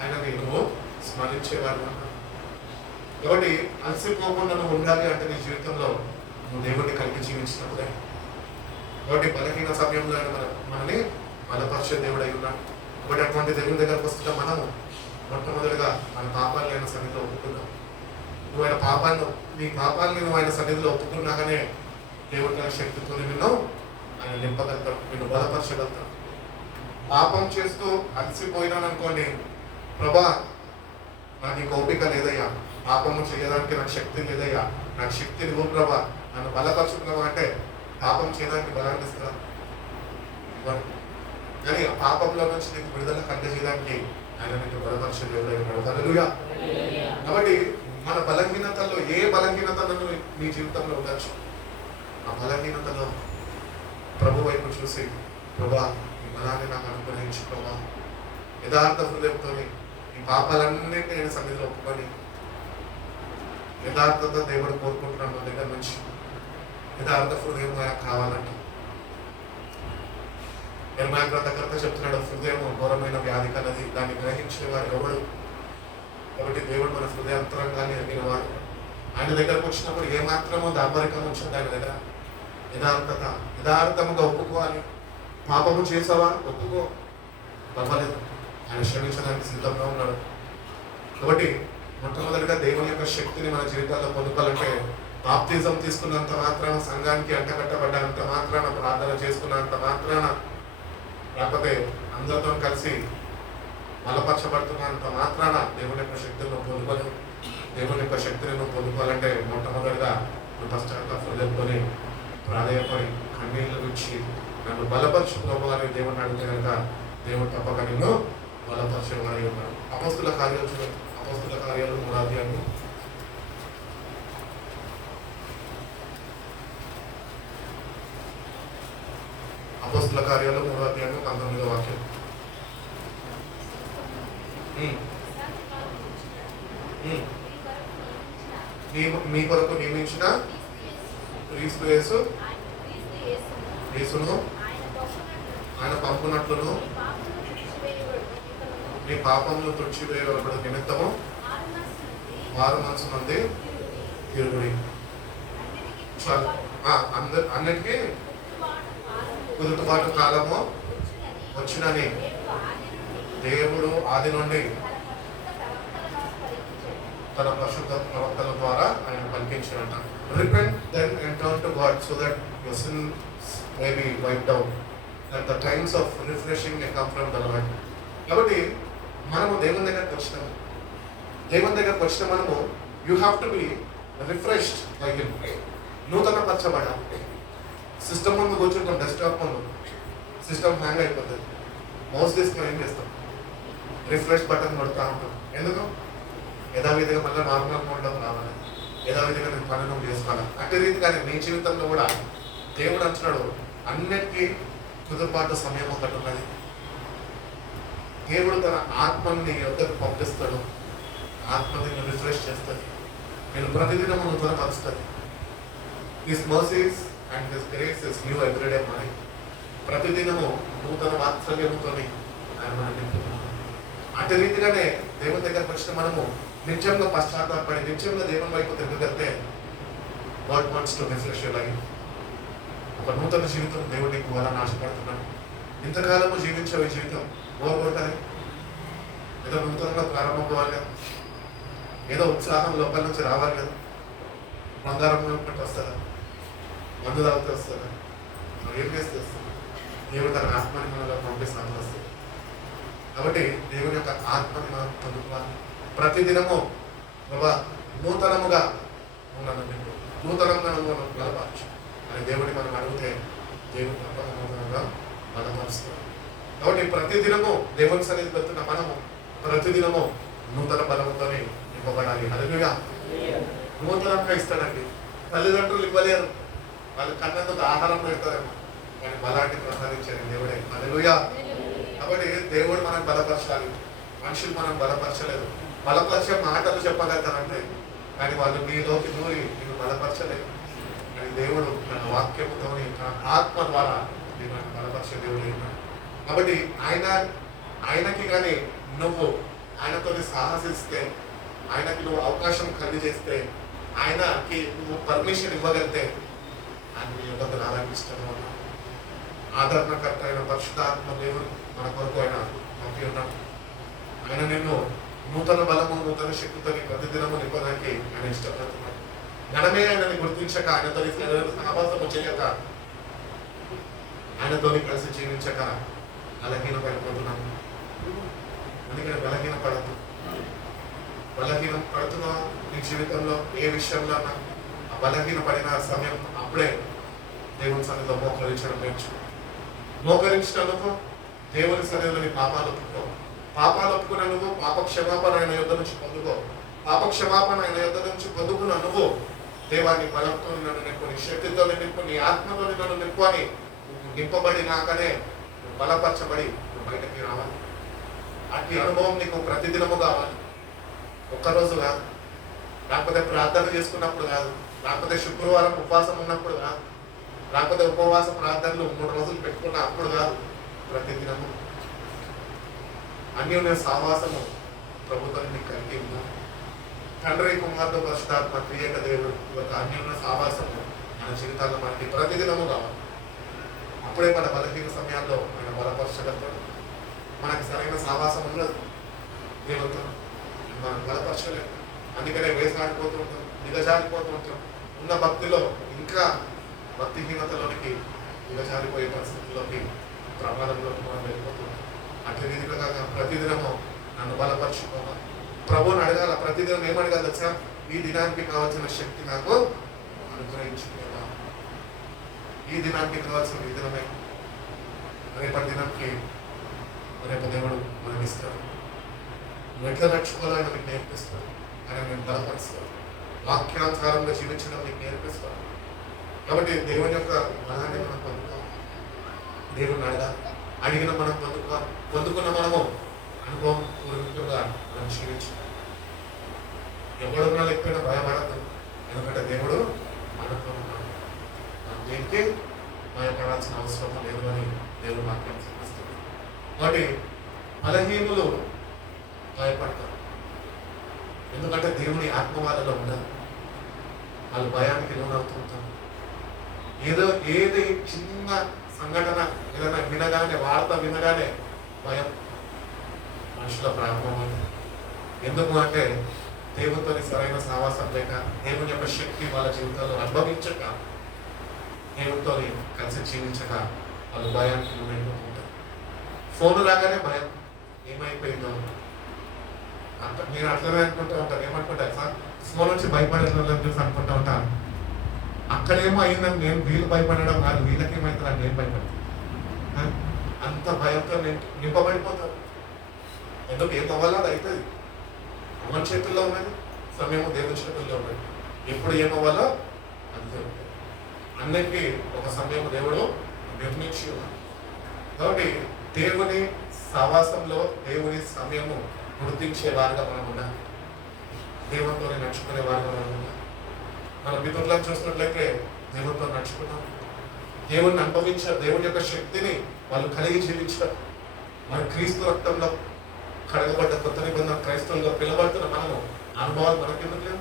ఆయనని నువ్వు స్మరించేవాడు అన్నాడు. కాబట్టి అలసిపోకుండా నువ్వు ఉండాలి అంటే నీ జీవితంలో నువ్వు దేవుడిని కలిగి జీవించినప్పుడే. కాబట్టి బలహీన సమయంలో ఆయన మనల్ని బలపరిచే దేవుడై ఉన్నాడు. కాబట్టి అటువంటి దేవుని దగ్గరకు వస్తున్న మనము మొట్టమొదటిగా మన పాపాలను ఆయన సన్నిధిలో ఒప్పుకున్నాం. నువ్వు ఆయన నీ పాపాలని నువ్వు ఆయన సన్నిధిలో ఒప్పుకున్నాగానే దేవుడి గారి శక్తితో నిన్ను ఆయన నింపగలుగుతాం, నిన్ను బలపరచగలుగుతాం. పాపం చేస్తూ అలసిపోయినాను అనుకోండి, ప్రభా నాకు ఈ ఓపిక లేదయ్యా, పాపము చేయడానికి నాకు శక్తి లేదయ్యా, నాకు శక్తి నువ్వు ప్రభా, నన్ను బలపరుచుకున్నావా అంటే పాపం చేయడానికి బలాన్ని ఇస్తా. కానీ ఆ పాపంలో నుంచి నీకు విడుదల కలగజేయడానికి ఆయన నీకు బలపరిచే దేవుడై ఉన్నాడు. హల్లెలూయా. కాబట్టి మన బలహీనతల్లో ఏ బలహీనతలను నీ జీవితంలో ఉండొచ్చు, ఆ బలహీనతలో ప్రభు వైపు చూసి ప్రభా ఈ బలాన్ని నాకు అనుగ్రహించు ప్రభా, యథార్థ హృదయంతో ఈ పాపాలన్నింటినీ నేను సన్నిధిలో ఒప్పుకొని యథార్థత దేవుడు కోరుకుంటున్నాను. మన దగ్గర నుంచి యథార్థ హృదయం కావాలంట. యెర్మయా గ్రంథకర్త చెప్తున్నాడు, హృదయం ఘోరమైన వ్యాధి కలది, దాన్ని గ్రహించేవారు ఎవడు. కాబట్టి దేవుడు మన హృదయాంతరంగాన్ని ఎరిగినవాడు. ఆయన దగ్గరకు వచ్చినప్పుడు ఏమాత్రమో దాపరికం వచ్చింది ఆయన దగ్గర. యథార్థముగా ఒప్పుకోవాలి. పాపము చేసావా ఒప్పుకో, పర్వాలేదు, ఆయన క్షమించడానికి సిద్ధంగా ఉన్నాడు. కాబట్టి మొట్టమొదటిగా దేవుని యొక్క శక్తిని మన జీవితాల్లో పొందుకోవాలంటే బాప్తిజం తీసుకున్నంత మాత్రాన, సంఘానికి అంటగట్టబడ్డంత మాత్రాన, ప్రార్థన చేసుకున్నంత మాత్రాన, లేకపోతే అందరితో కలిసి బలపరచబడుతున్నంత మాత్రాన దేవుని యొక్క శక్తిని నువ్వు పొందుకోలేవు. దేవుని యొక్క శక్తిని నువ్వు పొందుకోవాలంటే మొట్టమొదటిగా నువ్వు పశ్చాత్తాప హృదయంతోని ప్రాధేయపడి కన్నీళ్లు విడిచి నన్ను బలపరచుకోవాలని దేవుని అడిగితే కనుక దేవుడు తప్పక నిన్ను బలపరచేవాడి ఉన్నాడు. అపొస్తలుల కార్యాలు 3వ అధ్యాయం. అపొస్తలుల కార్యాలు 3వ అధ్యాయం 19వ వాక్యం. మీ కొరకు నియమించిన క్రీస్తు యేసును ఆయన పంపునట్లును మీ పాపములు తుడిచివేయబడు నిమిత్తము 6 మనసు నుండి తిరుగుడి. అన్నిటికీ కుదుటబాటు కాలము వచ్చినని దేవుడు ఆది నుండి తన పరిశుద్ధ ప్రవక్తల ద్వారా ఆయన పలికించినట. Repent then and turn to God so that your sins may be wiped out and the times of refreshing may come from the Lord. కాబట్టి మనము దేవుని దగ్గరకు వచ్చిన మనము you have to be refreshed by him. నూతన పరచబడాలి. సిస్టమ్ ముందు కూర్చుంటాం, డెస్క్టాప్ ముందు సిస్టమ్ హ్యాంగ్ అయిపోతుంది. మౌస్ తీసుకొని ఏం చేస్తాం? రిఫ్రెష్ బటన్ కొడతా ఉంటాం. ఎందుకు? యథావిధిగా మళ్ళీ నార్మల్ మోడ్లో రావాలి, యథావిధిగా నేను పనులు చేసుకోవాలి. అదే రీతిగానే నీ జీవితంలో కూడా దేవుడు అంటున్నాడు, అన్నిటికీ కుదురుబాటు సమయం ఒకటి ఉన్నది. దేవుడు తన ఆత్మని నీ యొద్దకు పంపిస్తాడు. ఆత్మని నేను రిఫ్రెష్ చేస్తాడు. నేను ప్రతిదినం నూతనపరుస్తాడు. His mercies and his grace is new everyday morning. ప్రతిదినము నూతన వాత్సల్యంతో ఆయన మనం నింపుతున్నాము. అటు రీతిగానే దేవుని దగ్గరకు వచ్చిన మనము నిత్యంగా పశ్చాత్తాపడి నిత్యంగా దేవుని వైపు తిరగలిగితే God wants to refresh your life. ఒక నూతన జీవితం దేవుడు నీకు ఇవ్వాలని ఆశపడుతున్నాడు. ఇంతకాలము జీవించే జీవితం బోర్ కొడుతుంది. ఏదో నూతనంగా ప్రారంభం కావాలి కదా, ఏదో ఉత్సాహం లోపల నుంచి రావాలి కదా. బంగారం కొనుక్కుంటూ వస్తుందా, మందు తాగుతూ వస్తుందా, ఏం చేస్తే వస్తుంది? దేవుడు తన ఆత్మని మనలో పంపిస్తాను వస్తుంది. కాబట్టి దేవుని యొక్క ఆత్మని మనం పొందుకోవాలి. ప్రతిదినము బాబా నూతనముగా నూతనంగా మనం బలపరచు అని దేవుడిని మనం అడిగితే దేవుడు నూతనంగా బలపరుస్తాడు. కాబట్టి ప్రతిదినము దేవుని సన్నిధికి వెళ్తున్న మనము ప్రతిదినము నూతన బలముతో నింపబడాలి. హల్లెలూయా. నూతనంగా ఇస్తాడండి. తల్లిదండ్రులు ఇవ్వలేరు, వాళ్ళు కన్నందుకు ఆహారం పెడతారేమో, కానీ బలాన్ని ప్రసాదించారు దేవుడే. హల్లెలూయా. కాబట్టి దేవుడు మనం బలపరచాలి. మనుషులు మనం బలపరచలేదు. బలపరిచే మాటలు చెప్పగలుగుతారంటే, కానీ వాళ్ళు మీలోకి దూరి నేను బలపరచలేదు. కానీ దేవుడు తన వాక్యముతో తన ఆత్మ ద్వారా నేను బలపరిచే దేవుడు ఉన్నాడు. కాబట్టి ఆయనకి కానీ నువ్వు ఆయనతో సాహసిస్తే, ఆయనకి నువ్వు అవకాశం కలిగజేస్తే, ఆయనకి నువ్వు పర్మిషన్ ఇవ్వగలిగితే ఆయన నీ యొక్క రాధాకృష్ణంలో ఉన్నాడు. ఆదరణకర్త అయిన పరిశుద్ధాత్మ దేవుడు మన కొరకు ఆయన పంపి ఉన్నాడు. ఆయన నిన్ను నూతన బలము నూతన శక్తితో ప్రతిదినము నింపడానికి ఆయన ఇష్టపడుతున్నాడు. మనమే ఆయనని గుర్తించక, ఆయనతో సహవాసము చేయక, ఆయనతో కలిసి జీవించక బలహీనపడిపోతున్నాము. అందుకని బలహీనం పడుతున్నా నీ జీవితంలో ఏ విషయంలో ఆ బలహీన పడిన సమయం అప్పుడే దేవుని సన్నిధిలో మోకరించడం నేర్చుకో. మోకరించినందుకు దేవుని సన్నిధిలో నీ పాపాలు ఒప్పుకున్న నువ్వు పాప క్షమాపణ ఆయన యుద్ధ నుంచి పొందుకో. పాప క్షమాపణ ఆయన యుద్ధ నుంచి పొందుకున్న నువ్వు దేవాన్ని బలంతో నన్ను నింపు, నీ శక్తితో నింపు, నీ ఆత్మతో నన్ను నింపు అని నింపబడినాకనే బలపరచబడి బయటకి రావాలి. అట్టి అనుభవం నీకు ప్రతిదినము కావాలి. ఒక్కరోజు కాదు, లేకపోతే ప్రార్థన చేసుకున్నప్పుడు కాదు, లేకపోతే శుక్రవారం ఉపవాసం ఉన్నప్పుడు కాదు, లేకపోతే ఉపవాస ప్రార్థనలు 3 రోజులు పెట్టుకున్న అప్పుడు కాదు. ప్రతిదినము అన్యోన్య సహవాసము ప్రభుత్వం నీకు కలిగి ఉందా? తండ్రి కుమార్తె పరిశుద్ధాత్మ త్రియేక దేవుడు యొక్క అన్యోన్య సహవాసము మన జీవితాల్లో మనకి ప్రతిదినము కావాలి. అప్పుడే మన బలహీన సమయాల్లో మన బలపరచగలుగుతాడు. మనకి సరైన సహవాసం ఉండదు దేవుడితో. మనం బలపరచలేము. అందుకనే వేసాడిపోతూ ఉంటాం, దిగజారిపోతూ ఉంటాం. ఉన్న భక్తిలో ఇంకా భక్తిహీనతలోనికి దిగజారిపోయే పరిస్థితుల్లోకి, ప్రమాదంలోకి మనం వెళ్ళిపోతున్నాం. అట్లా రీతిగా ప్రతిదినము నన్ను బలపరచుకోవాలి, ప్రభువుని అడగాల. ప్రతిదినం ఏమడగాలి తెలుసా? ఈ దినానికి కావాల్సిన శక్తి నాకు అనుగ్రహించుకోవాలా. ఈ దినానికి కావాల్సిన ఈ దినమే, రేపటి దినానికి రేపు దేవుడు మనకి ఇస్తాడు. నువ్వు ఎట్లా నడుచుకోవాలో ఆయన మీకు నేర్పిస్తాడు. ఆయన నేను బలపరుస్తాడు. వాక్యానుసారంగా జీవించడం మీకు నేర్పిస్తాడు. కాబట్టి దేవుని యొక్క బలాన్ని మనం పొందుకోవాలి. దేవుడిని అడగాలి, అడిగిన మనం పొందుకోవాలి. పొందుకున్న మనము అనుభవం పూర్వకంగా మనం జీవించాలి. ఎవడున్నా లేకపోయినా భయపడద్దు, ఎందుకంటే దేవుడు మనతో ఉన్నాడు. మనం దేనికి భయపడాల్సిన అవసరం లేదు అని దేవుడు వాక్యం చూపిస్తుంది. కాబట్టి బలహీనులు భయపడతారు, ఎందుకంటే దేవుని ఆత్మ వాళ్ళలో ఉండదు. వాళ్ళు భయానికి లోనవుతుంటారు. ఏది చిన్న సంఘటన ఏదైనా వినగానే, వార్త వినగానే భయం మనుషుల ప్రారంభం. ఎందుకు అంటే దేవునితో సరైన సావాసం లేక, దేవుని యొక్క శక్తి వాళ్ళ జీవితాల్లో అనుభవించక, దేవునితో కలిసి జీవించక వాళ్ళు భయానికి లోనైపోతుంటారు. ఫోన్ రాగానే భయం, ఏమైపోయిందో అంట. నేను అట్లనే అనుకుంటూ ఉంటాను. ఏమనుకుంటా సార్, ఫోన్ నుంచి భయపడేదని చూసి అనుకుంటూ ఉంటాను. అక్కడేమో అయిందని నేను వీళ్ళు భయపడడం కాదు, వీళ్ళకేమవుతుందని నేను భయపడతాను. అంత భయంతో నేను నింపబడిపోతాను. ఎందుకు ఏం అవ్వాలో అది అవుతుంది. మన చేతుల్లో ఉన్నది, సమయము దేవుని చేతుల్లో ఉన్నది. ఎప్పుడు ఏమవ్వాలో అంతే ఉంటుంది. అన్నిటికీ ఒక సమయం దేవుడు నిర్మించి ఉన్నాడు. కాబట్టి దేవుని సహవాసంలో దేవుని సమయము గుర్తించే వారుగా మనం ఉన్నాం. దేవునితో నడుచుకునే వారుగా మనం ఉన్నాం. మన పితరులను చూసినట్లయితే దేవునితో నడుచుకున్నాం, దేవుడిని అనుభవించారు, దేవుని యొక్క శక్తిని వాళ్ళు కలిగి జీవించారు. మన క్రీస్తు రక్తంలో కడగబడ్డ కొత్త నిబంధన క్రైస్తవులుగా పిలబడుతున్న మనము అనుభవాలు మనకెందుకు లేవు?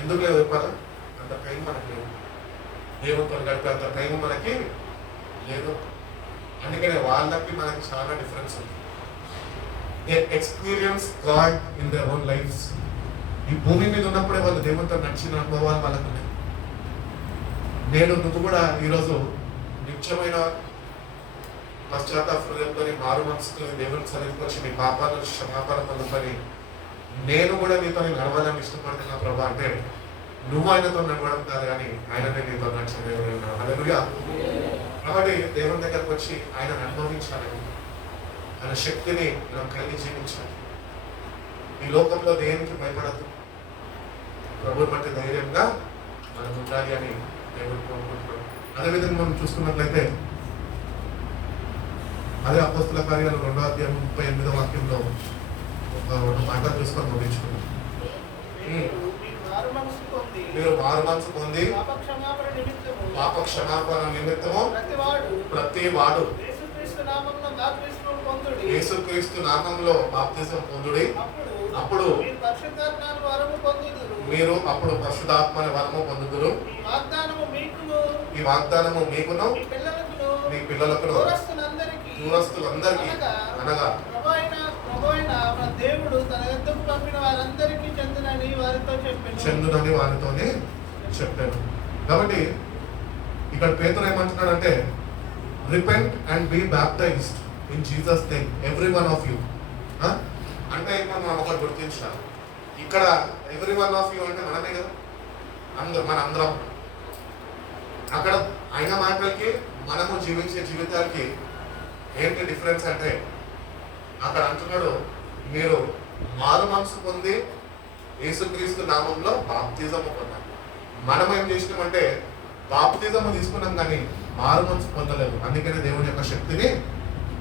ఎందుకు లేవు చెప్పాలా? అంత టైం మనకి లేదు. దేవునితో గడిపే అంత టైం మనకి లేదు. అందుకనే వాళ్ళకి మనకి చాలా డిఫరెన్స్ ఉంది. They experience God in their own lives. ఈ భూమి మీద ఉన్నప్పుడే వాళ్ళు దేవునితో నడిచిన అనుభవాలు వాళ్ళకు ఉన్నాయి. నువ్వు కూడా ఈరోజు నిత్యమైన పశ్చాత్తాప హృదయంతో, మారు మనసుతో దేవుని సన్నిధికి వచ్చి నీ పాపాలను క్షమాపణ పొందుకొని, నేను కూడా నీతో నడవాలని ఇష్టపడుతున్నా ప్రభా అంటే, నువ్వు ఆయనతో నడవడం కాదు కానీ ఆయననే నీతో నడిచిన దేవుడు. హల్లెలూయా. కాబట్టి దేవుని దగ్గరకు వచ్చి ఆయన అనుభవించాలి, ఆయన శక్తిని మనం కలిగి జీవించాలి. ఈ లోకంలో దేనికి భయపడద్దు, ప్రభుని బట్టి ధైర్యంగా మనం ఉండాలి అని దేవుడు కోరుకుంటున్నాడు. అదేవిధంగా మనం చూసుకున్నట్లయితే అదే అపోస్తుల కార్యాలు 2వ అధ్యాయం 38వ వాక్యంలో ఒక 2 మాటలు చూసుకొని ముగించుకున్నాం. మీరు మారు మనసు పొంది పాప క్షమాపణ నిమిత్తము ప్రతి వాడు యేసుక్రీస్తు నామంలో బాప్తిసం పొందుడి, అప్పుడు మీరు పరిశుద్ధాత్మ వరము పొందుదురు. ఈ వాగ్దానము మీకును మీ పిల్లలకు దూరస్తులందరికీ అనగా దేవుడు తన యొద్దకు పంపిన వారందరికీ చెందునని వారితోనే చెప్పాను. కాబట్టి ఇక్కడ పేతురు ఏమంటున్నాడంటే, repent and be baptized in Jesus name every one of you. అంటే మనం ఒకటి గుర్తించాలి, ఇక్కడ ఎవ్రీ వన్ ఆఫ్ యూ అంటే మనమే కదా, మన అందరం. అక్కడ ఆయన మాటలకి మనము జీవించే జీవితానికి ఏంటి డిఫరెన్స్ అంటే, అక్కడ అంటున్నాడు మీరు మారు మనసు పొంది యేసుక్రీస్తు నామంలో బాప్తిజము పొందాలి. మనం ఏం చేసినామంటే బాప్తిజము తీసుకున్నాం కానీ మారు మనసు పొందలేదు. అందుకనే దేవుని యొక్క శక్తిని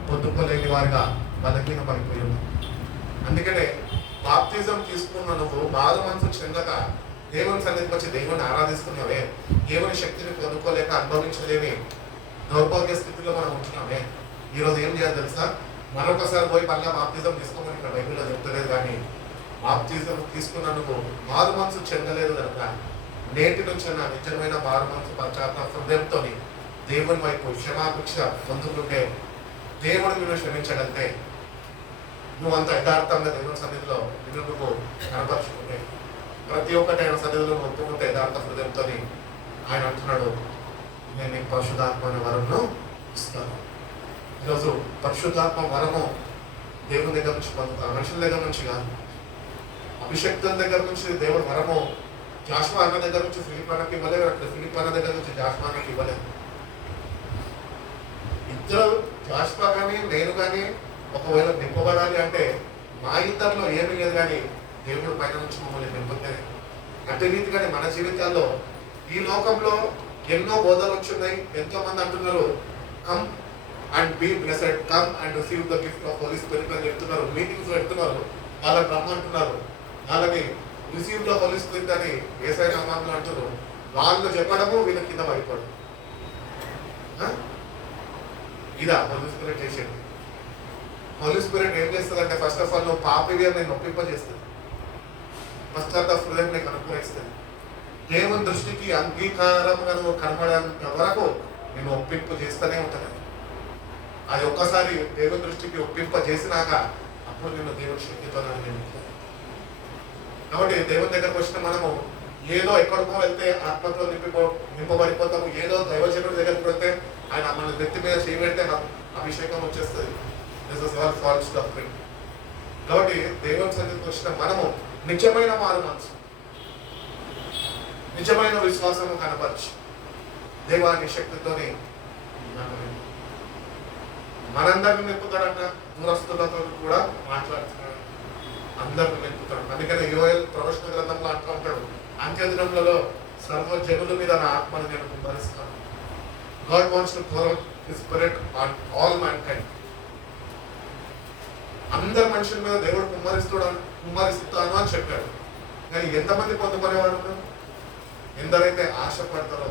పొందుకోలేని వారిగా బలహీన పడిపోయి ఉన్నాం. అందుకనే బాప్తిజం తీసుకున్న నువ్వు మారు మనసు చెందక దేవుని సన్నిధికి వచ్చి దేవుని ఆరాధిస్తున్నావే, దేవుని శక్తిని పొందుకోలేక అనుభవించలేని దౌర్భాగ్య స్థితిలో మనం ఉంటున్నామే. ఈరోజు ఏం చేయాలి తెలుసా? మరొకసారి పోయి మళ్ళీ బాప్తిజం తీసుకోమని ఇక్కడ బైబిల్లో చెప్తలేదు. కానీ బాప్తిజం తీసుకున్న నువ్వు మారు మనసు చెందలేదు కనుక నేటి నుంచి నా నిజమైన మారు మనసు పశ్చాత్తాప హృదయంతో దేవుని వైపు క్షమాభిక్ష పొందుకుంటే దేవుడు నిన్ను క్షమించగలితే నువ్వు అంత యథార్థంగా దేవుని సన్నిధిలో నిన్ను కనపరుచుకుంటే, ప్రతి ఒక్కటి ఆయన సన్నిధిలో ఒప్పుకుంటే యథార్థ హృదయంతో ఆయన అంటున్నాడు, నేను నీకు పరిశుద్ధాత్మ అనే వరంను ఇస్తాను. ఈరోజు పరిశుద్ధాత్మ వరము దేవుని దగ్గర నుంచి పొందుతాను, మనుషుల దగ్గర నుంచి కాదు. అభిషక్తుల దగ్గర నుంచి దేవుడు వరము జాషువా అన్న దగ్గర నుంచి ఫిలిప్ అన్నకి ఇవ్వలేదు, అక్కడ ఫిలిప్ అన్న దగ్గర నుంచి జాషువా అన్నకి ఇవ్వలేదు. ఇద్దరు జాషువా కానీ నేను కానీ ఒకవేళ నింపబడాలి అంటే మా ఇద్దరిలో ఏమీ లేదు, కానీ దేవుడు పైన నుంచి మమ్మల్ని నింపుతాయి. అదే రీతిగానే మన జీవితాల్లో ఈ లోకంలో ఎన్నో బోధలు వచ్చున్నాయి. ఎంతో మంది అంటున్నారు come and be blessed, come and receive the gift of holy spirit అని చెప్తున్నారు. మీటింగ్స్ పెడుతున్నారు, వాళ్ళని రమ్మంటున్నారు, వాళ్ళని రిసీవ్ ద హోలీ స్పిరిట్ అని యేసయ్య నామములో అంటున్నారు. వాళ్ళు చెప్పడము వీళ్ళ కింద పడిపోవడం. ఇదా హోలీ స్పిరిట్ చేసేది? హోలీ స్పిరిట్ ఏం చేస్తుందంటే ఫస్ట్ ఆఫ్ ఆల్ నువ్వు పాపిగా నేను నొప్పింపజేస్తుంది, పశ్చాత్తాప హృదయం నీకు అనుగ్రహిస్తుంది. దేవుని దృష్టికి అంగీకారంగా నువ్వు కనబడేంత వరకు నేను ఒప్పింపు చేస్తూనే ఉంటాను. అది ఒక్కసారి దేవుని దృష్టికి ఒప్పింప చేసినాక అప్పుడు నేను దేవుని శక్తితో కాబట్టి దేవుని దగ్గరకు వచ్చిన మనము ఏదో ఎక్కడికో వెళ్తే ఆత్మతో నింపబడిపోతాము, ఏదో దైవజనుడి దగ్గరికి వెళ్తే ఆయన మన వ్యక్తి మీద చేయబెడితే అభిషేకం వచ్చేస్తుంది. కాబట్టి దేవుని సన్నిధికి వచ్చిన మనము నిజమైన మారు మనసు, నిజమైన విశ్వాసము కనపరచి దేవాని శక్తితోని మనందరిని నింపుతాడంట. దూరస్తులతో కూడా మాట్లాడుతున్నాడు, అందరిని నింపుతాడు. అందుకని యోయల్ ప్రవచన గ్రంథంలో అంటూ ఉంటాడు, అంత్య దినములలో సర్వ జనుల మీద నా ఆత్మను నేను కుమ్మరిస్తాను. God wants to pour out His Spirit on all mankind. అందరు మనుషుల మీద దేవుడు కుమ్మరిస్తాను అని చెప్పాడు. కానీ ఎంతమంది పొందుకునేవాడు? ఎందరైతే ఆశపడతారో,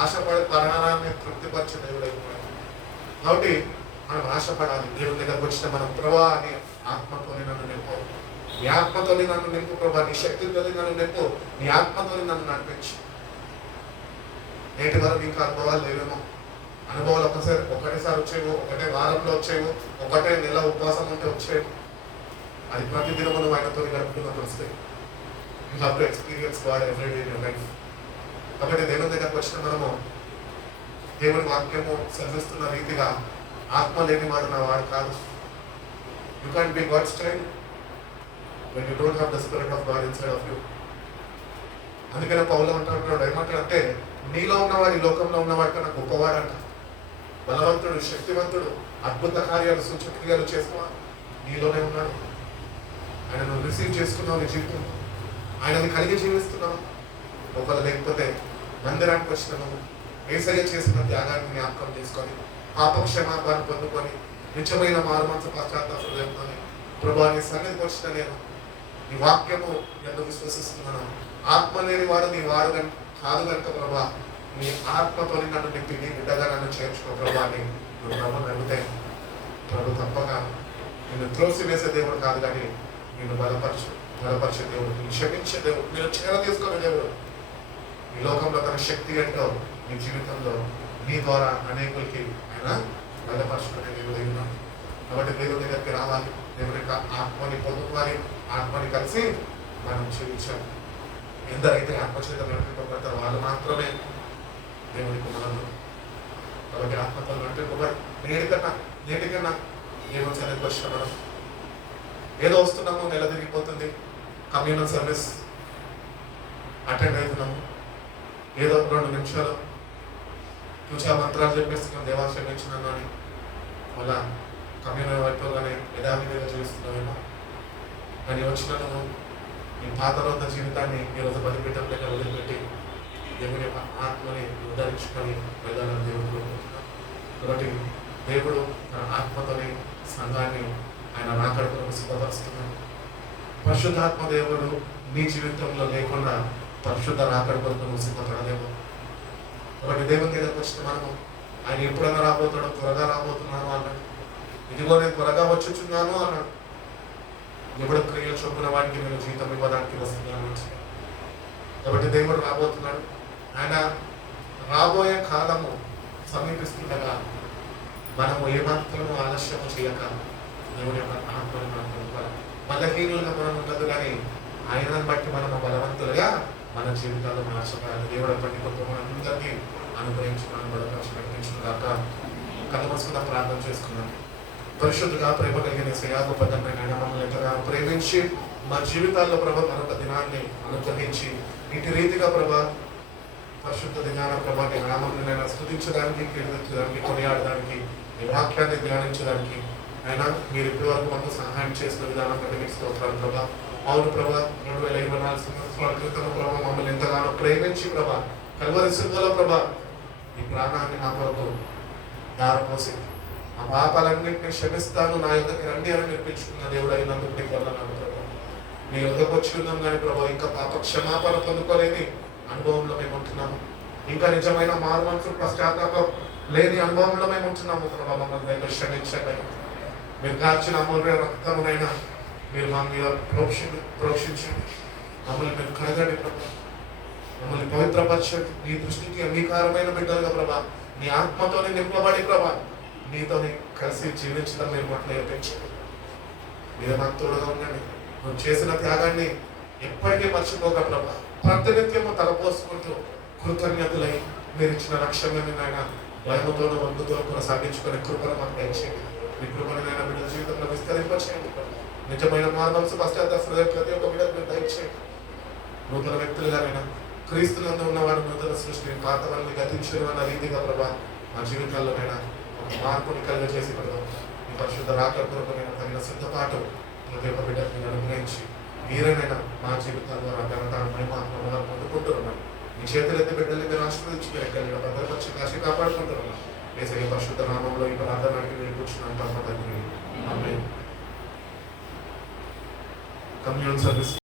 ఆశపడే పరిణామాన్ని తృప్తిపరిచే దేవుడు అయిపోయాడు. కాబట్టి మనం ఆశపడాలి. దేవుడి దగ్గరకు వచ్చిన మనం ప్రభా అని ఆత్మతో నన్ను నింపు, నీ ఆత్మతో నన్ను నింపు ప్రభా, నీ శక్తితో నన్ను నింపు, నీ ఆత్మతో నన్ను నడిపించు. నేటి వరకు ఇంకా అనుభవాలు లేవేమో, అనుభవాలు ఒకటేసారి వచ్చేవు, ఒకటే వారంలో వచ్చేవు, ఒకటే నెల ఉపవాసం ఉంటే వచ్చేవి. అది ప్రతిదినము నువ్వు ఆయనతో గడుపుతున్నప్పుడు వస్తాయి. You have to experience God every day in your life. కాబట్టి దేవుని దగ్గరకు వచ్చిన మనము దేవుని వాక్యము సెలవిస్తున్న రీతిగా ఆత్మ లేని వాడు నా వాడు కాదు. You can't be God's child when you don't have the spirit of God inside of you. అందుకనే పౌలు అంటాడు, ఏమంటాడంటే నీలో ఉన్నవాడు ఈ లోకంలో ఉన్నవాడు కన్నా గొప్పవాడంట. బలవంతుడు, శక్తివంతుడు, అద్భుత కార్యాలు, సూచక్రియలు చేస్తున్నా నీలోనే ఉన్నాడు. ఆయనను రిసీవ్ చేసుకున్నావు నీ జీవితంలో, ఆయనని కలిగి జీవిస్తున్నావు. ఒకవేళ లేకపోతే మందిరానికి వచ్చినావు, యేసయ్య చేసిన త్యాగాన్ని జ్ఞాపకం చేసుకొని పాపక్షమాపణ పొందుకొని నిజమైన మారుమనసు పశ్చాత్తాప హృదయంతో ప్రభా నీ సన్నిధికి వచ్చిన నేను నీ వాక్యము ఎందుకు విశ్వసిస్తున్నాను. ఆత్మ లేని వాడు నీ వాడు కాదు కనుక ప్రభా నీ ఆత్మతో నన్ను నింపి నీ బిడ్డగా నన్ను చేర్చుకో ప్రభా అని నువ్వు ప్రభు నమ్మితే ప్రభు తప్పక నిన్ను త్రోసి వేసే దేవుడు కాదు, కానీ నిన్ను బలపరిచే దేవుడు, నిన్ను క్షమించే దేవుడు, నేను చేర తీసుకునే దేవుడు. ఈ లోకంలో తన శక్తి ఏంటో నీ జీవితంలో నీ ద్వారా అనేకులకి ఆయన బలపరుచుకునే దేవుడు ఉన్నాడు. కాబట్టి దేవుడి దగ్గరికి రావాలి, దేవుడి యొక్క ఆత్మని పొందుకోవాలి, ఆత్మని కలిసి మనం జీవించాలి. ఎందరైతే ఆత్మచేత నడిపింపబడతారో వాళ్ళు మాత్రమే దేవుడి కుమారులు. కాబట్టి ఆత్మతో నడిపింపబడి నేటికన్నా దేవుని సన్నిధికి వచ్చిన మనం ఏదో వస్తున్నాము, నెల తిరిగిపోతుంది, కమ్యూనల్ సర్వీస్ అటెండ్ అవుతున్నాము, ఏదో 2 నిమిషాలు చూసా మంత్రాలు చెప్పేస్తున్నాం, దేవా క్షమించినాను అని మళ్ళా కమ్యూనల్ వైపుగానే యథావిధిగా జీవిస్తున్నామేమో. కానీ వచ్చినాను నీ పాత రోజు జీవితాన్ని ఈరోజు బలిపీఠం దగ్గర వదిలిపెట్టి దేవుని యొక్క ఆత్మని ఉద్ధరించుకొని వెళ్ళాలని దేవుడు కోరుకుంటున్నాం. కాబట్టి దేవుడు తన ఆత్మతోని సంఘాన్ని ఆయన రాకడకు సిద్ధపరుస్తున్నాడు. పరిశుద్ధాత్మ దేవుడు నీ జీవితంలో లేకుండా పరిశుద్ధ రాకడ కొరకు నువ్వు సిద్ధపడలేవు. కాబట్టి దేవుని దగ్గరకు వచ్చిన మనము ఆయన ఎప్పుడైనా రాబోతాడో, త్వరగా రాబోతున్నాను అన్నాడు. ఇదిగో నేను త్వరగా వచ్చుచున్నాను అన్నాడు. ఎవడు క్రియలు చొప్పున వాడికి నేను జీతం ఇవ్వడానికి వస్తున్నాను. కాబట్టి దేవుడు రాబోతున్నాడు. ఆయన రాబోయే కాలము సమీపిస్తుండగా మనము ఏమాత్రము ఆలస్యము చేయక దేవుడి యొక్క ఆత్మని మనం పొందుకోవాలి. బలహీనులుగా మనం ఉండదు కానీ ఆయనను బట్టి మనం బలవంతులుగా మన జీవితాల్లో మార్చబడాలి. దేవుడు అటువంటి గొప్ప మనందరికీ అనుగ్రహించుకున్నాను బలపరిచిన దాకా కథ మసుకుందాం, ప్రార్థన చేసుకున్నాం. పరిశుద్ధుగా ప్రేమ కలిగిన సేయాగోపదమైన మమ్మల్ని ఎంతగానో ప్రేమించి మా జీవితాల్లో ప్రభా మరొక దినాన్ని అనుగ్రహించి ఇటు రీతిగా ప్రభా పరిశుద్ధ దినాన ప్రభా నీ నామమును నేను స్తుతించడానికి, కీర్తించడానికి, కొనియాడడానికి, నీ వాక్యాన్ని ధ్యానించడానికి అయినా మీరు ఇప్పటి వరకు మాకు సహాయం చేసిన విధానం బట్టి మీకు స్తోత్రాలు ప్రభా. అవును ప్రభా, 2024 సంవత్సరాల క్రితం ప్రభా మమ్మల్ని ఎంతగానో ప్రేమించి ప్రభా కల్వరి సిలువలో ప్రభా ఈ ప్రాణాన్ని మా కొరకు దారపోసి ఆ పాపాలన్నింటినీ క్షమిస్తాను, నా యొక్కకి రండి అని నేర్పించుకున్న దేవుడు అయినందుకు నీకు వందనాలు ప్రభా. నీ యొక్కకు వచ్చి ఉన్నాం కానీ ప్రభా ఇంకా పాప క్షమాపణ పొందుకోలేని అనుభవంలో మేము ఉంటున్నాము. ఇంకా నిజమైన మారు మనసు పశ్చాత్తాపం లేని అనుభవంలో మేము ఉంటున్నాము ప్రభా. మమ్మల్ని క్షమించండి. మీరు కార్చిన అమూల్య రక్తమునైనా మీరు మా మీద ప్రోక్షించండి. మమ్మల్ని మీరు కడగండి ప్రభా. మమ్మల్ని పవిత్రపరచండి. నీ దృష్టికి అంగీకారమైన బిడ్డలుగా ప్రభా నీ ఆత్మతోనే నింపబడి ప్రభా నీతోనే కలిసి జీవించడం మీరు మాకు నేర్పించండి. మీరు మాకు తోడుగా ఉండండి. నువ్వు చేసిన త్యాగాన్ని ఎప్పటికీ మర్చిపోక ప్రభా ప్రతినిత్యము తలపోసుకుంటూ కృతజ్ఞతలై మీరు ఇచ్చిన రక్షణని నాయన భయముతోనూ వంతుతో కొనసాగించుకునే కృపను మాకు దయచేయండి. మీ కృపను నాయన బిడ్డల జీవితంలో విస్తరింపచేయండి. నిజమైన మార్గంసు పశ్చాత్తాప ప్రతి ఒక్క బిడ్డకు మీరు దయచేయండి. నూతన వ్యక్తులుగానైనా క్రీస్తులందు ఉన్నవాడు నూతన సృష్టిని పాతవల్ని గతించడం అన్న రీతిగా ప్రభా మా జీవితాల్లోనైనా ఒక మార్పుని కలిగజేసి ప్రభావ మీ పరిశుద్ధ రాకపూర్వకమైన తగిన సిద్ధపాటు ప్రతి ఒక్క బిడ్డకు మీరు అనుగ్రహించి మీరేనైనా మా జీవితాల ద్వారా ఘనత మహిమ పొందుకుంటున్నాం. మీ చేతులెత్తి బిడ్డల్ని మీరు ఆశీర్వదించి మీరు ఎక్కడ భద్రపరిచి కాశీ కాపాడుకుంటున్నాం. యేసయ్య పరిశుద్ధ నామంలో ఈ ప్రార్థనకి నేను కూర్చున్నాను తప్ప ఆమేన్. Commune service